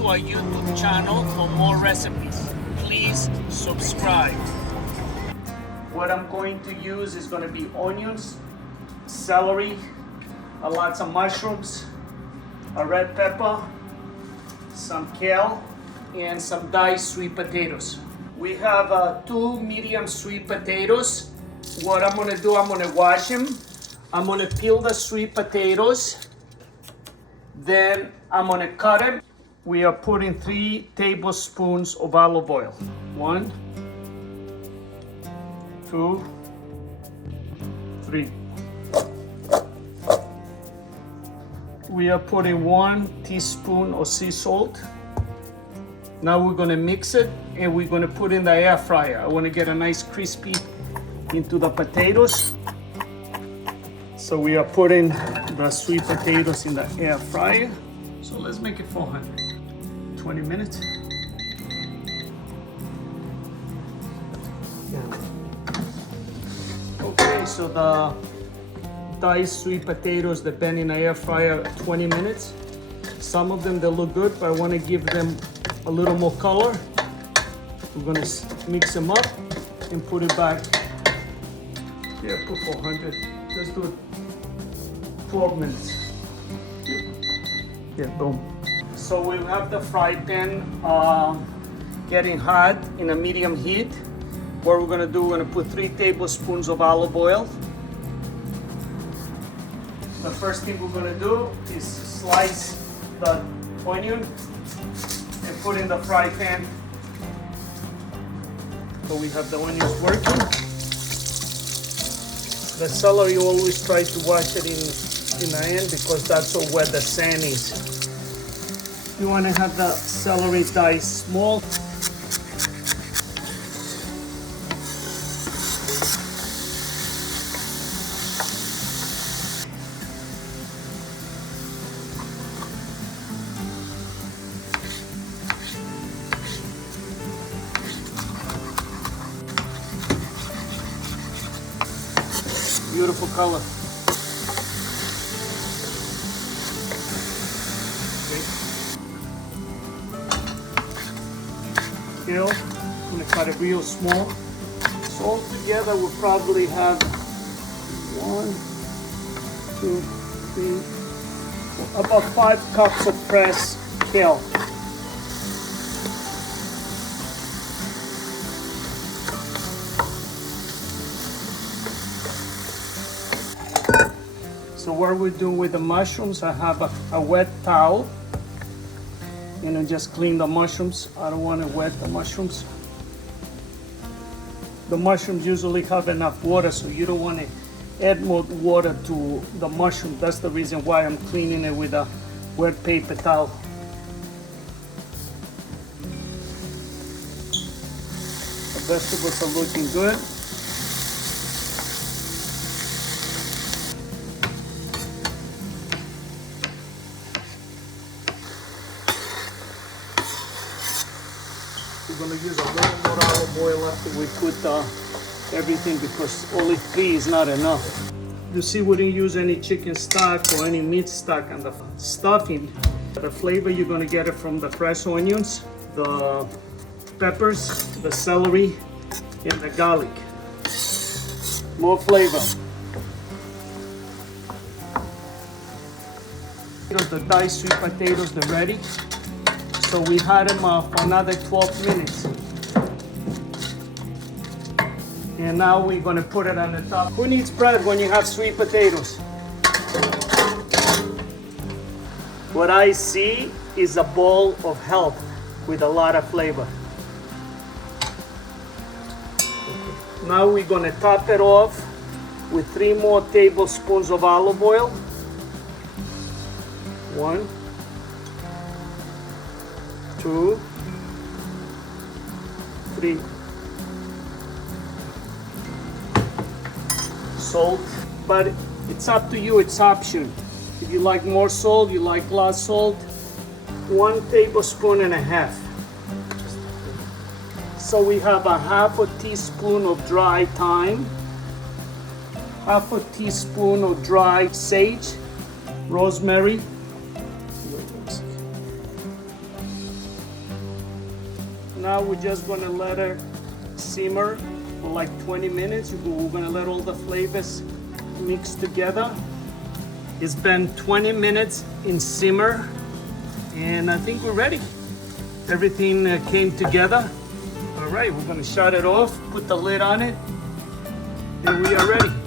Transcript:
to our YouTube channel for more recipes. Please subscribe. What I'm going to use is going to be onions, celery, lots of mushrooms, a red pepper, some kale, and some diced sweet potatoes. We have 2 medium sweet potatoes. What I'm gonna do, I'm gonna wash them. I'm gonna peel the sweet potatoes. Then I'm gonna cut them. We are putting 3 tablespoons of olive oil. 1, 2, 3. We are putting 1 teaspoon of sea salt. Now we're gonna mix it and we're gonna put in the air fryer. I wanna get a nice crispy into the potatoes. So we are putting the sweet potatoes in the air fryer. So let's make it 400. 20 minutes. Okay, so the diced sweet potatoes, they've been in the air fryer 20 minutes. Some of them, they look good, but I wanna give them a little more color. We're gonna mix them up and put it back. Yeah, put 400. Let's do it 12 minutes. Yeah, boom. So we have the fry pan getting hot in a medium heat. What we're gonna do, we're gonna put 3 tablespoons of olive oil. The first thing we're gonna do is slice the onion and put in the fry pan. So we have the onions working. The celery, you always try to wash it in the end because that's how wet the sand is. You want to have the celery diced small. Beautiful color. Kale, I'm gonna cut it real small. So all together we'll probably have 1, 2, 3, about 5 cups of pressed kale. So what we're doing with the mushrooms, I have a wet towel. And I just clean the mushrooms. I don't want to wet the mushrooms. The mushrooms usually have enough water, so you don't want to add more water to the mushroom. That's the reason why I'm cleaning it with a wet paper towel. The vegetables are looking good. We're gonna use a little more olive oil after we put everything because only 3 is not enough. You see, we didn't use any chicken stock or any meat stock on the stuffing. The flavor, you're gonna get it from the fresh onions, the peppers, the celery, and the garlic. More flavor. The diced sweet potatoes, they're ready. So we had them for another 12 minutes. And now we're gonna put it on the top. Who needs bread when you have sweet potatoes? What I see is a bowl of health with a lot of flavor. Now we're gonna top it off with 3 more tablespoons of olive oil. 1, 2, 3. Salt, but it's up to you, it's option. If you like more salt, you like less salt, 1 tablespoon and a half. So we have a half a teaspoon of dry thyme, half a teaspoon of dry sage, rosemary, Now we're just gonna let her simmer for like 20 minutes. We're gonna let all the flavors mix together. It's been 20 minutes in simmer, and I think we're ready. Everything came together. All right, we're gonna shut it off, put the lid on it, and we are ready.